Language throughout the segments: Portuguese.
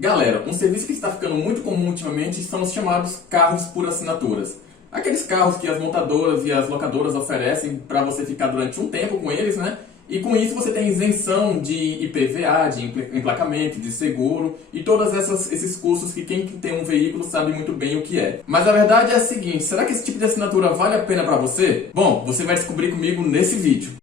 Galera, um serviço que está ficando muito comum ultimamente são os chamados carros por assinaturas. Aqueles carros que as montadoras e as locadoras oferecem para você ficar durante um tempo com eles, né? E com isso você tem isenção de IPVA, de emplacamento, de seguro e todos esses custos que quem tem um veículo sabe muito bem o que é. Mas a verdade é a seguinte, será que esse tipo de assinatura vale a pena para você? Bom, você vai descobrir comigo nesse vídeo.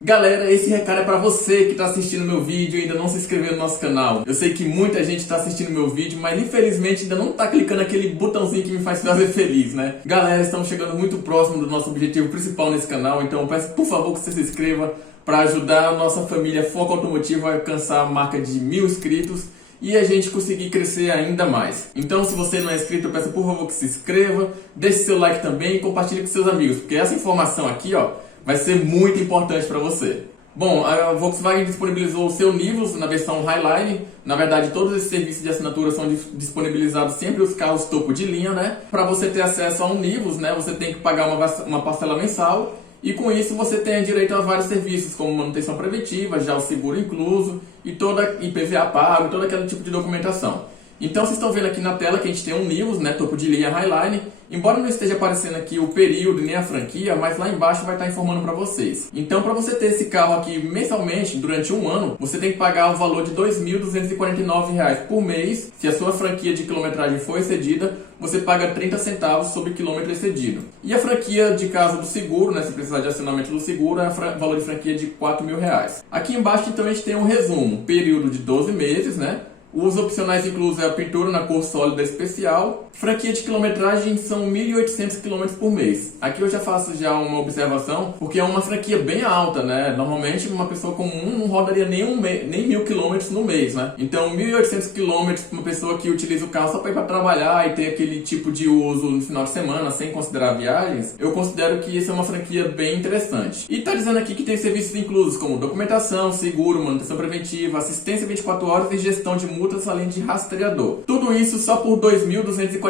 Galera, esse recado é para você que está assistindo meu vídeo e ainda não se inscreveu no nosso canal. Eu sei que muita gente está assistindo meu vídeo, mas infelizmente ainda não está clicando naquele botãozinho que me faz fazer feliz, né? Galera, estamos chegando muito próximo do nosso objetivo principal nesse canal, então eu peço por favor que você se inscreva para ajudar a nossa família Foco Automotivo a alcançar a marca de 1000 inscritos e a gente conseguir crescer ainda mais. Então, se você não é inscrito, eu peço por favor que se inscreva, deixe seu like também e compartilhe com seus amigos, porque essa informação aqui, ó, vai ser muito importante para você. Bom, a Volkswagen disponibilizou o seu Nivus na versão Highline. Na verdade, todos esses serviços de assinatura são disponibilizados sempre os carros topo de linha, né? Para você ter acesso a um Nivus, né, você tem que pagar uma parcela mensal. E com isso você tem direito a vários serviços, como manutenção preventiva, já o seguro incluso, e toda IPVA pago, todo aquele tipo de documentação. Então vocês estão vendo aqui na tela que a gente tem um Nivus, né, topo de linha Highline. Embora não esteja aparecendo aqui o período nem a franquia, mas lá embaixo vai estar informando para vocês. Então, para você ter esse carro aqui mensalmente, durante um ano, você tem que pagar o valor de R$ 2.249 por mês. Se a sua franquia de quilometragem for excedida, você paga 30 centavos sobre quilômetro excedido. E a franquia de caso do seguro, né, se precisar de acionamento do seguro, é o valor de franquia de R$ 4.000. Aqui embaixo, então, a gente tem um resumo. Período de 12 meses, né? Os opcionais inclusos é a pintura na cor sólida especial. Franquia de quilometragem são 1.800 km por mês. Aqui eu já faço uma observação, porque é uma franquia bem alta, né? Normalmente uma pessoa comum não rodaria nem 1.000 km no mês, né? Então 1.800 km para uma pessoa que utiliza o carro só para ir para trabalhar e ter aquele tipo de uso no final de semana, sem considerar viagens, eu considero que isso é uma franquia bem interessante. E tá dizendo aqui que tem serviços inclusos como documentação, seguro, manutenção preventiva, assistência 24 horas e gestão de multas além de rastreador. Tudo isso só por R$ 2.249.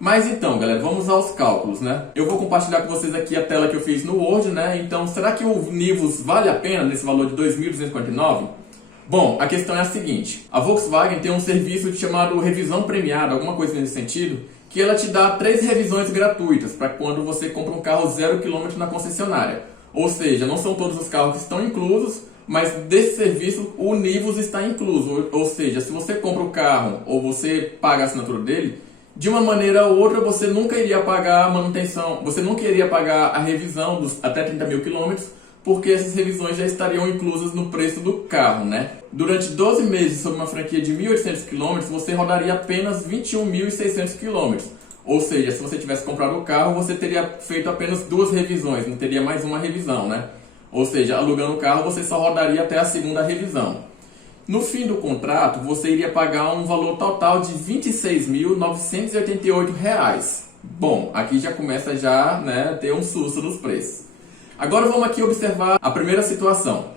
Mas então, galera, vamos aos cálculos, né? Eu vou compartilhar com vocês aqui a tela que eu fiz no Word, né? Então, será que o Nivus vale a pena nesse valor de R$ 2.249? Bom, a questão é a seguinte. A Volkswagen tem um serviço chamado revisão premiada, alguma coisa nesse sentido, que ela te dá 3 revisões gratuitas para quando você compra um carro 0 km na concessionária. Ou seja, não são todos os carros que estão inclusos, mas desse serviço o Nivus está incluso, ou seja, se você compra o carro ou você paga a assinatura dele, de uma maneira ou outra você nunca iria pagar a manutenção, você nunca iria pagar a revisão dos até 30.000 km, porque essas revisões já estariam inclusas no preço do carro, né? Durante 12 meses sob uma franquia de 1.800 km, você rodaria apenas 21.600 km. Ou seja, se você tivesse comprado o carro, você teria feito apenas 2 revisões, não teria mais uma revisão, né? Ou seja, alugando o carro, você só rodaria até a segunda revisão. No fim do contrato, você iria pagar um valor total de R$ 26.988. Bom, aqui já começa né, a ter um susto nos preços. Agora vamos aqui observar a primeira situação.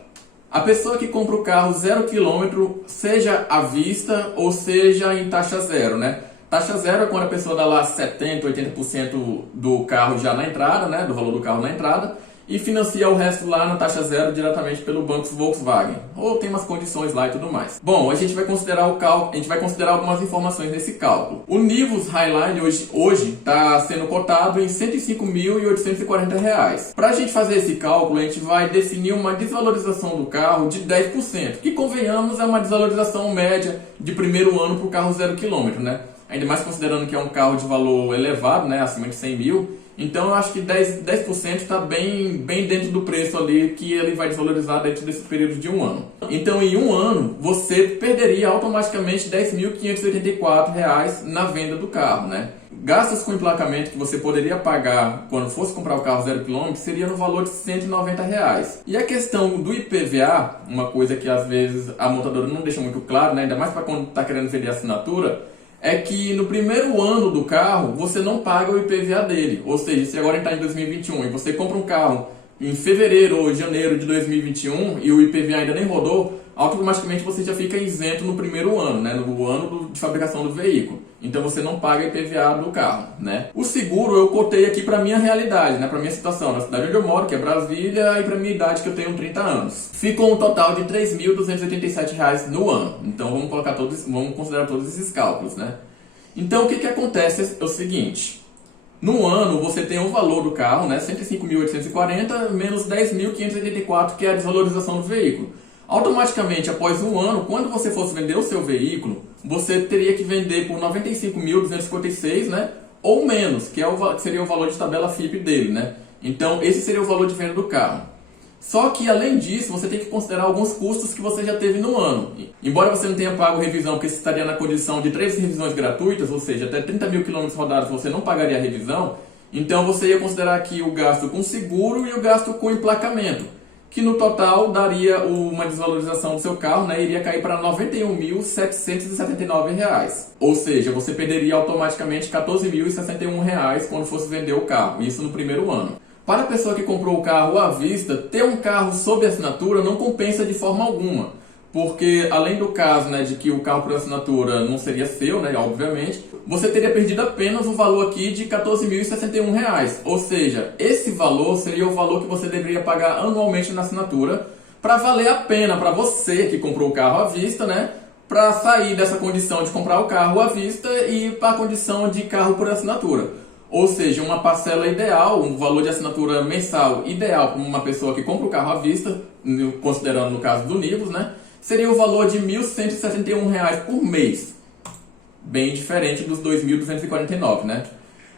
A pessoa que compra o carro 0 km, seja à vista ou seja em taxa zero, né? Taxa zero é quando a pessoa dá lá 70%, 80% do carro já na entrada, né, do valor do carro na entrada, e financia o resto lá na taxa zero diretamente pelo banco Volkswagen, ou tem umas condições lá e tudo mais. Bom, a gente vai considerar algumas informações nesse cálculo. O Nivus Highline hoje está sendo cotado em R$ 105.840. Para a gente fazer esse cálculo, a gente vai definir uma desvalorização do carro de 10%, que convenhamos é uma desvalorização média de primeiro ano para o carro 0 km, né? Ainda mais considerando que é um carro de valor elevado, né, acima de 100 mil. Então eu acho que 10% está bem dentro do preço ali que ele vai desvalorizar dentro desse período de um ano. Então em um ano você perderia automaticamente R$ 10.584 na venda do carro, né? Gastos com emplacamento que você poderia pagar quando fosse comprar o carro 0 km seria no valor de R$ 190. E a questão do IPVA, uma coisa que às vezes a montadora não deixa muito claro, né? Ainda mais para quando está querendo vender assinatura, é que no primeiro ano do carro você não paga o IPVA dele. Ou seja, se agora está em 2021 e você compra um carro em fevereiro ou janeiro de 2021 e o IPVA ainda nem rodou, automaticamente você já fica isento no primeiro ano, né? No ano de fabricação do veículo. Então você não paga IPVA do carro, né? O seguro eu cotei aqui para minha realidade, né? Para minha situação, na cidade onde eu moro, que é Brasília, e para minha idade, que eu tenho 30 anos. Ficou um total de R$ 3.287 no ano. Então vamos considerar todos esses cálculos, né? Então o que acontece é o seguinte: no ano você tem o valor do carro, né? 105.840 menos 10.584, que é a desvalorização do veículo. Automaticamente, após um ano, quando você fosse vender o seu veículo, você teria que vender por 95.256, né? Ou menos, que seria o valor de tabela FIPE dele, né? Então, esse seria o valor de venda do carro. Só que, além disso, você tem que considerar alguns custos que você já teve no ano. Embora você não tenha pago revisão, porque você estaria na condição de 3 revisões gratuitas, ou seja, até 30 mil quilômetros rodados você não pagaria a revisão, então você ia considerar aqui o gasto com seguro e o gasto com emplacamento, que no total daria uma desvalorização do seu carro, né? Iria cair para R$ 91.779. Ou seja, você perderia automaticamente R$ 14.061 quando fosse vender o carro, isso no primeiro ano. Para a pessoa que comprou o carro à vista, ter um carro sob assinatura não compensa de forma alguma, porque além do caso, né, de que o carro por assinatura não seria seu, né, obviamente, você teria perdido apenas o valor aqui de R$ 14.061, ou seja, esse valor seria o valor que você deveria pagar anualmente na assinatura para valer a pena para você que comprou o carro à vista, né, para sair dessa condição de comprar o carro à vista e para a condição de carro por assinatura. Ou seja, uma parcela ideal, um valor de assinatura mensal ideal para uma pessoa que compra o carro à vista, considerando no caso do Nivus, né, seria o valor de R$ 1.171 por mês. Bem diferente dos R$ 2.249, né?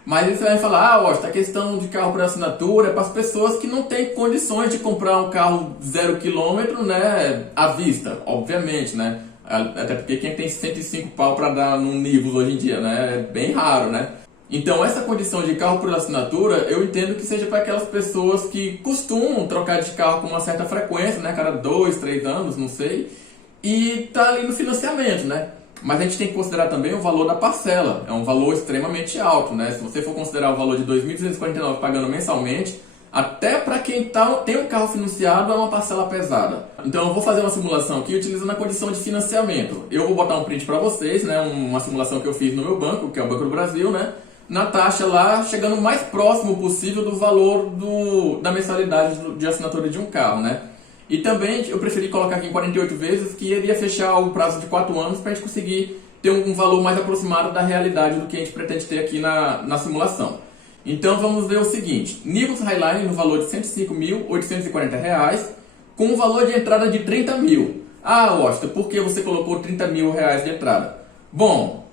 Mas aí você vai falar, Washington, a questão de carro por assinatura é para as pessoas que não têm condições de comprar um carro 0 km, né, à vista, obviamente, né? Até porque quem tem 105 pau para dar num Nivus hoje em dia, né, é bem raro, né? Então, essa condição de carro por assinatura, eu entendo que seja para aquelas pessoas que costumam trocar de carro com uma certa frequência, né? Cada 2, 3 anos, não sei, e tá ali no financiamento, né? Mas a gente tem que considerar também o valor da parcela, é um valor extremamente alto, né? Se você for considerar o valor de R$ 2.249 pagando mensalmente, até para quem tem um carro financiado é uma parcela pesada. Então eu vou fazer uma simulação aqui utilizando a condição de financiamento. Eu vou botar um print para vocês, né? Uma simulação que eu fiz no meu banco, que é o Banco do Brasil, né? Na taxa lá, chegando o mais próximo possível do valor da mensalidade de assinatura de um carro, né? E também eu preferi colocar aqui em 48 vezes, que iria fechar o prazo de 4 anos para a gente conseguir ter um valor mais aproximado da realidade do que a gente pretende ter aqui na simulação. Então vamos ver o seguinte: Nivus Highline no valor de R$ 105.840, com um valor de entrada de 30 mil. Ah, Washington, por que você colocou 30 mil reais de entrada? Bom,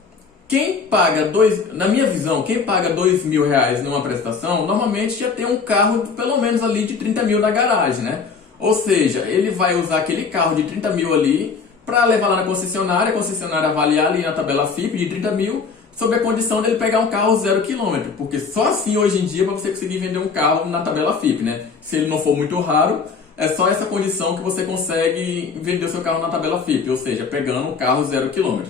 na minha visão, quem paga R$ 2.000 numa prestação, normalmente já tem um carro pelo menos ali de 30 mil na garagem, né? Ou seja, ele vai usar aquele carro de 30 mil ali para levar lá na concessionária, a concessionária avaliar ali na tabela FIPE de 30 mil, sob a condição dele pegar um carro 0 km, porque só assim hoje em dia para você conseguir vender um carro na tabela FIPE, né? Se ele não for muito raro, é só essa condição que você consegue vender o seu carro na tabela FIPE, ou seja, pegando um carro 0 km.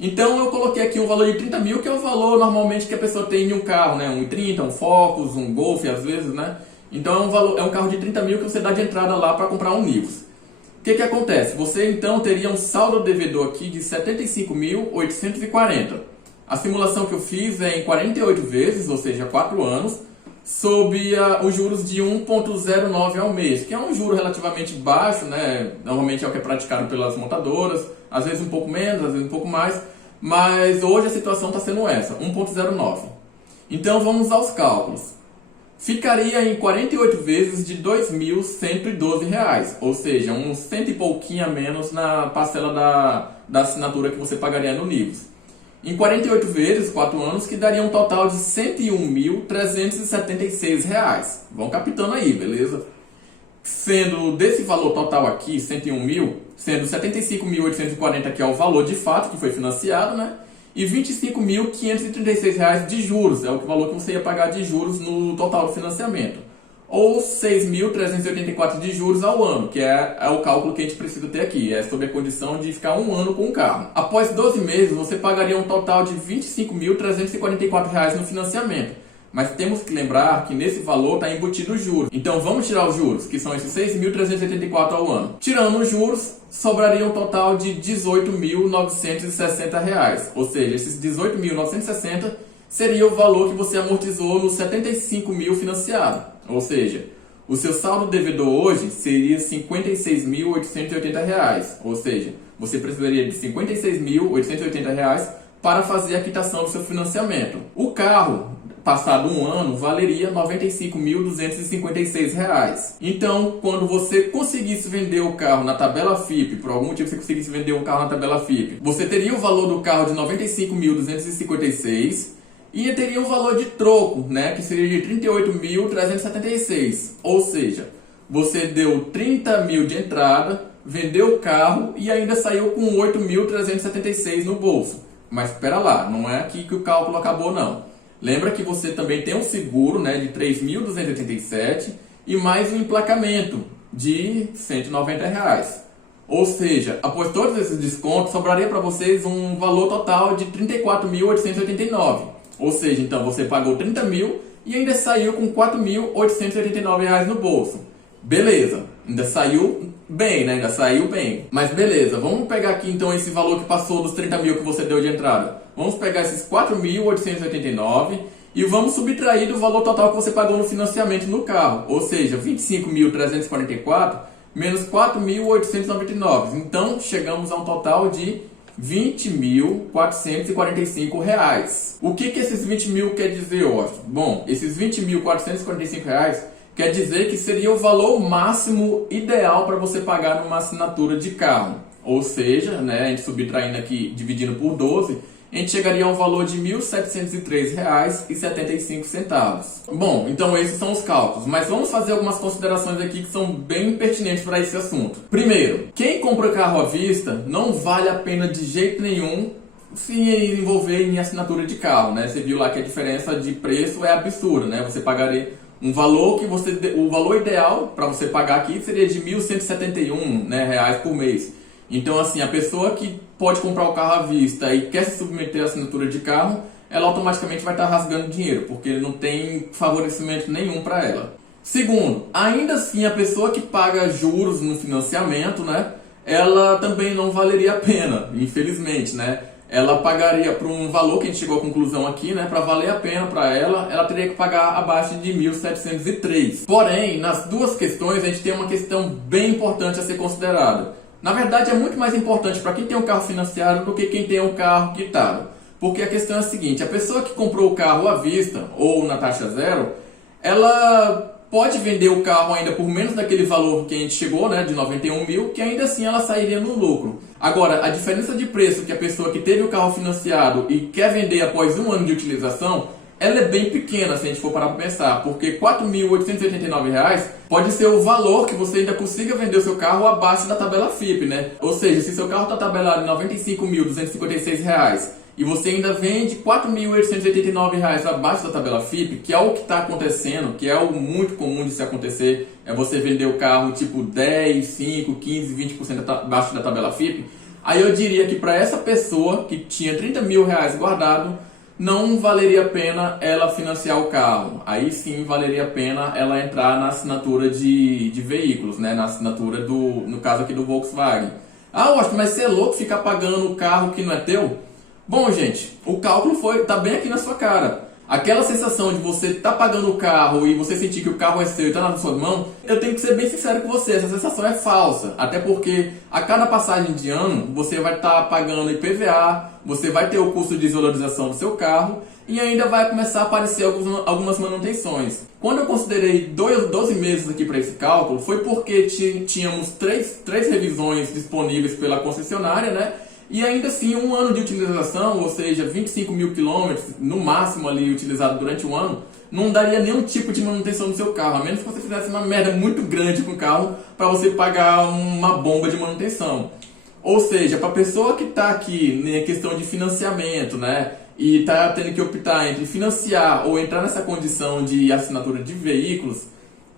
Então eu coloquei aqui um valor de 30 mil, que é o valor normalmente que a pessoa tem em um carro, né? Um i30, um Focus, um Golf às vezes, né? Então é um carro de 30 mil que você dá de entrada lá para comprar um Nivus. O que acontece? Você então teria um saldo devedor aqui de 75.840. A simulação que eu fiz é em 48 vezes, ou seja, 4 anos, sob os juros de 1,09 ao mês, que é um juro relativamente baixo, né? Normalmente é o que é praticado pelas montadoras, às vezes um pouco menos, às vezes um pouco mais, mas hoje a situação está sendo essa, 1,09. Então vamos aos cálculos. Ficaria em 48 vezes de R$ 2.112, ou seja, uns cento e pouquinho a menos na parcela da assinatura que você pagaria no Nivus. Em 48 vezes, 4 anos, que daria um total de R$ 101.376. Vão captando aí, beleza? Sendo desse valor total aqui, 101 mil, sendo 75.840 que é o valor de fato que foi financiado, né? E R$ 25.536 de juros, é o valor que você ia pagar de juros no total do financiamento. Ou R$ 6.384 de juros ao ano, que é o cálculo que a gente precisa ter aqui, é sob a condição de ficar um ano com o carro. Após 12 meses, você pagaria um total de R$ 25.344 no financiamento. Mas temos que lembrar que nesse valor está embutido os juros. Então vamos tirar os juros, que são esses 6.384 ao ano. Tirando os juros, sobraria um total de R$ 18.960. Ou seja, esses 18.960 seria o valor que você amortizou nos 75 mil financiado. Ou seja, o seu saldo devedor hoje seria R$ 56.880. Ou seja, você precisaria de R$ 56.880 para fazer a quitação do seu financiamento. O carro, passado um ano, valeria R$ 95.256. Então, quando você conseguisse vender o carro na tabela FIP, por algum motivo você conseguisse vender o carro na tabela FIP, você teria o valor do carro de R$ 95.256 e teria um valor de troco, né, que seria de R$ 38.376. Ou seja, você deu 30 mil de entrada, vendeu o carro e ainda saiu com 8.376 no bolso. Mas espera lá, não é aqui que o cálculo acabou não. Lembra que você também tem um seguro, né, de 3.287 e mais um emplacamento de R$ 190. Ou seja, após todos esses descontos, sobraria para vocês um valor total de R$ 34.889. Ou seja, então você pagou 30 mil e ainda saiu com R$ 4.889 no bolso. Beleza, ainda saiu bem, né? Ainda saiu bem. Mas beleza, vamos pegar aqui então esse valor que passou dos 30 mil que você deu de entrada. Vamos pegar esses 4.889 e vamos subtrair do valor total que você pagou no financiamento no carro. Ou seja, 25.344 menos 4.899. Então chegamos a um total de R$ 20.445. O que esses 20 mil quer dizer, Austin? Bom, esses R$ 20.445 quer dizer que seria o valor máximo ideal para você pagar numa assinatura de carro. Ou seja, né, a gente subtraindo aqui, dividindo por 12, a gente chegaria a um valor de R$ 1.703,75. Bom, então esses são os cálculos, mas vamos fazer algumas considerações aqui que são bem pertinentes para esse assunto. Primeiro, quem compra carro à vista não vale a pena de jeito nenhum se envolver em assinatura de carro, né? Você viu lá que a diferença de preço é absurda, né? Você pagaria um valor que o valor ideal para você pagar aqui seria de R$ 1.171, né, reais por mês. Então, assim, a pessoa que pode comprar o carro à vista e quer se submeter à assinatura de carro, ela automaticamente vai estar rasgando dinheiro, porque não tem favorecimento nenhum para ela. Segundo, ainda assim, a pessoa que paga juros no financiamento, né, ela também não valeria a pena, infelizmente, né? Ela pagaria por um valor que a gente chegou à conclusão aqui, né? Para valer a pena para ela teria que pagar abaixo de 1.703. Porém, nas duas questões, a gente tem uma questão bem importante a ser considerada. Na verdade, é muito mais importante para quem tem um carro financiado do que quem tem um carro quitado. Porque a questão é a seguinte, a pessoa que comprou o carro à vista ou na taxa zero, ela pode vender o carro ainda por menos daquele valor que a gente chegou, né, de 91 mil, que ainda assim ela sairia no lucro. Agora, a diferença de preço que a pessoa que teve o carro financiado e quer vender após um ano de utilização, ela é bem pequena se a gente for parar para pensar, porque R$ 4.889 pode ser o valor que você ainda consiga vender o seu carro abaixo da tabela FIP, né? Ou seja, se seu carro está tabelado em R$ 95.256 e você ainda vende R$ 4.889 abaixo da tabela FIP, que é o que está acontecendo, que é algo muito comum de se acontecer, é você vender o carro tipo 10, 5, 15, 20% abaixo da tabela FIP, aí eu diria que para essa pessoa que tinha R$ 30 mil guardado, não valeria a pena ela financiar o carro. Aí sim valeria a pena ela entrar na assinatura de veículos, né? Na assinatura no caso aqui do Volkswagen. Ah, Austin, mas você é louco ficar pagando o carro que não é teu? Bom, gente, o cálculo tá bem aqui na sua cara. Aquela sensação de você estar pagando o carro e você sentir que o carro é seu e está na sua mão, eu tenho que ser bem sincero com você, essa sensação é falsa. Até porque a cada passagem de ano você vai estar pagando IPVA, você vai ter o custo de desvalorização do seu carro e ainda vai começar a aparecer algumas manutenções. Quando eu considerei 12 meses aqui para esse cálculo, foi porque tínhamos três revisões disponíveis pela concessionária, né? E ainda assim, um ano de utilização, ou seja, 25 mil quilômetros, no máximo ali utilizado durante um ano, não daria nenhum tipo de manutenção no seu carro, a menos que você fizesse uma merda muito grande com o carro para você pagar uma bomba de manutenção. Ou seja, para a pessoa que está aqui na questão de financiamento, né, e está tendo que optar entre financiar ou entrar nessa condição de assinatura de veículos,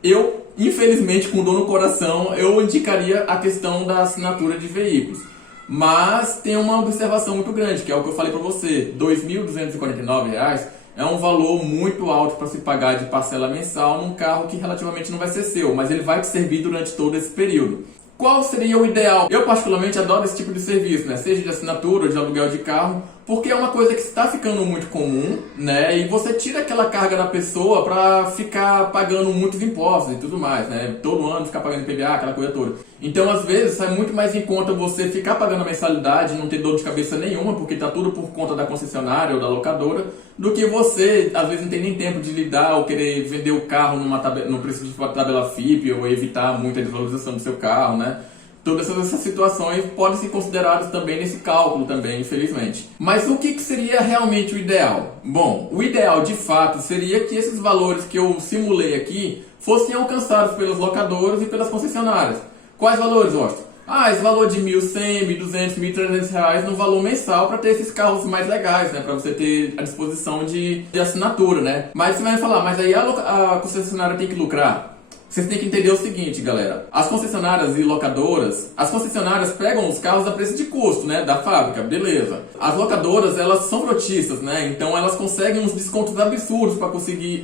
eu, infelizmente, com dor no coração, eu indicaria a questão da assinatura de veículos. Mas tem uma observação muito grande, que é o que eu falei para você, R$ 2.249 é um valor muito alto para se pagar de parcela mensal num carro que relativamente não vai ser seu, mas ele vai te servir durante todo esse período. Qual seria o ideal? Eu particularmente adoro esse tipo de serviço, né? Seja de assinatura ou de aluguel de carro, porque é uma coisa que está ficando muito comum, né? E você tira aquela carga da pessoa para ficar pagando muitos impostos e tudo mais, né? Todo ano ficar pagando IPVA, aquela coisa toda. Então, às vezes, sai muito mais em conta você ficar pagando a mensalidade, não ter dor de cabeça nenhuma, porque tá tudo por conta da concessionária ou da locadora, do que você, às vezes, não tem nem tempo de lidar ou querer vender o carro no preço de tabela FIP ou evitar muita desvalorização do seu carro, né? Todas essas situações podem ser consideradas também nesse cálculo também, infelizmente. Mas o que seria realmente o ideal? Bom, o ideal de fato seria que esses valores que eu simulei aqui fossem alcançados pelas locadoras e pelas concessionárias. Quais valores, Austin? Esse valor de R$1.100, R$1.200, R$1.300 no valor mensal para ter esses carros mais legais, né? Para você ter a disposição de assinatura, né? Mas você vai falar, mas aí a concessionária tem que lucrar. Vocês têm que entender o seguinte, galera. As concessionárias e locadoras, as concessionárias pegam os carros a preço de custo, né, da fábrica, beleza. As locadoras, elas são frotistas, né, então elas conseguem uns descontos absurdos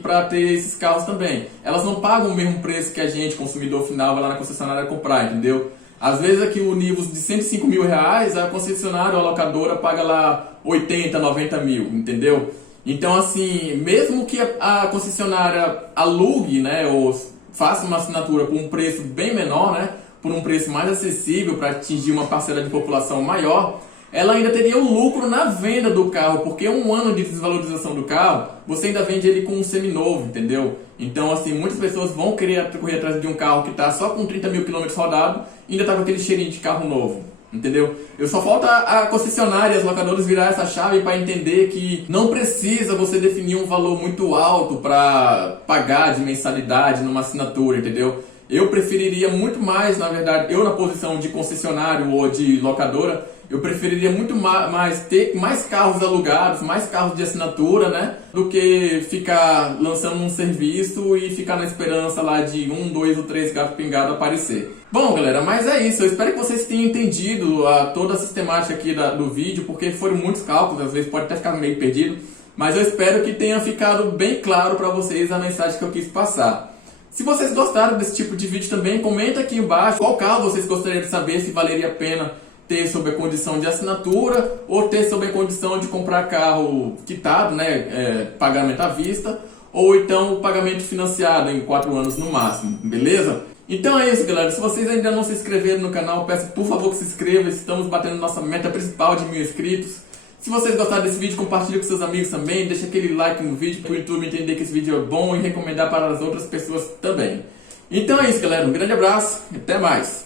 para ter esses carros também. Elas não pagam o mesmo preço que a gente, consumidor final, vai lá na concessionária comprar, entendeu? Às vezes aqui o Nivus de R$105 mil, a concessionária ou a locadora paga lá 80, 90 mil, entendeu? Então, assim, mesmo que a concessionária alugue, né, ou faça uma assinatura por um preço bem menor, né, por um preço mais acessível para atingir uma parcela de população maior, ela ainda teria um lucro na venda do carro, porque um ano de desvalorização do carro, você ainda vende ele com um seminovo, entendeu? Então, assim, muitas pessoas vão querer correr atrás de um carro que está só com 30 mil quilômetros rodados e ainda está com aquele cheirinho de carro novo. Entendeu? Só falta a concessionária e as locadoras virar essa chave para entender que não precisa você definir um valor muito alto para pagar de mensalidade numa assinatura, entendeu? Eu preferiria muito mais, na verdade, eu na posição de concessionário ou de locadora, eu preferiria muito mais ter mais carros alugados, mais carros de assinatura, né? Do que ficar lançando um serviço e ficar na esperança lá de 1, 2 ou 3 gatos pingados aparecer. Bom, galera, mas é isso. Eu espero que vocês tenham entendido toda a sistemática aqui do vídeo, porque foram muitos cálculos, às vezes pode até ficar meio perdido, mas eu espero que tenha ficado bem claro para vocês a mensagem que eu quis passar. Se vocês gostaram desse tipo de vídeo também, comenta aqui embaixo qual carro vocês gostariam de saber, se valeria a pena ter sob a condição de assinatura ou ter sob a condição de comprar carro quitado, né, pagamento à vista, ou então o pagamento financiado em 4 anos no máximo, beleza? Então é isso, galera. Se vocês ainda não se inscreveram no canal, peço por favor que se inscrevam. Estamos batendo nossa meta principal de 1000 inscritos. Se vocês gostaram desse vídeo, compartilhe com seus amigos também. Deixa aquele like no vídeo para o YouTube entender que esse vídeo é bom e recomendar para as outras pessoas também. Então é isso, galera. Um grande abraço e até mais.